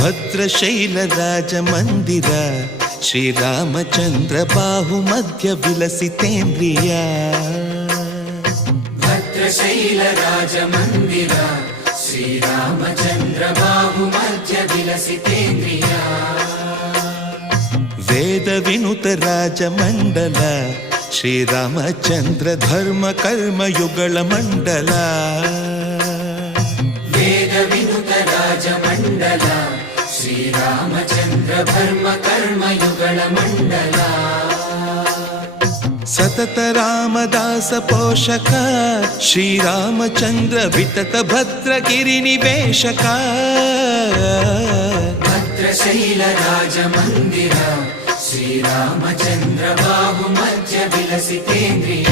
ಭದ್ರಶೈಲ ರಾಜ ಮಂದಿರ ಶ್ರೀರಾಮಚಂದ್ರ ಬಾಹುಮಧ್ಯ ವಿಲಸಿತೇಂದ್ರಿಯ. ಭದ್ರಶೈಲ ರಾಜ ಮಂದಿರ ಶ್ರೀರಾಮಚಂದ್ರ ಬಾಹುಮಧ್ಯ ವಿಲಸಿತೇಂದ್ರಿಯ. ವೇದ ವಿನುತ ರಾಜ ಮಂಡಲ ಶ್ರೀರಾಮಚಂದ್ರ ಧರ್ಮ ಕರ್ಮಯುಗಳ ಮಂಡಲ. ವೇದ ವಿನುತ ರಾಜ ಮಂಡಲ ಶ್ರೀರಾಮಚಂದ್ರ ಧರ್ಮ ಕರ್ಮಯುಗಳ ಮಂಡಲ. ಸತತ ರಾಮದಾಸ ಪೋಷಕ ಶ್ರೀರಾಮಚಂದ್ರ ವಿತತ ಭದ್ರಗಿರಿ ನಿವೇಶಕ. ಭದ್ರಶೈಲ ರಾಜ ಮಂದಿರ ಶ್ರೀರಾಮಚಂದ್ರ ಬಾಹುಮಧ್ಯ ವಿಲಸಿತೇಂದ್ರಿಯ.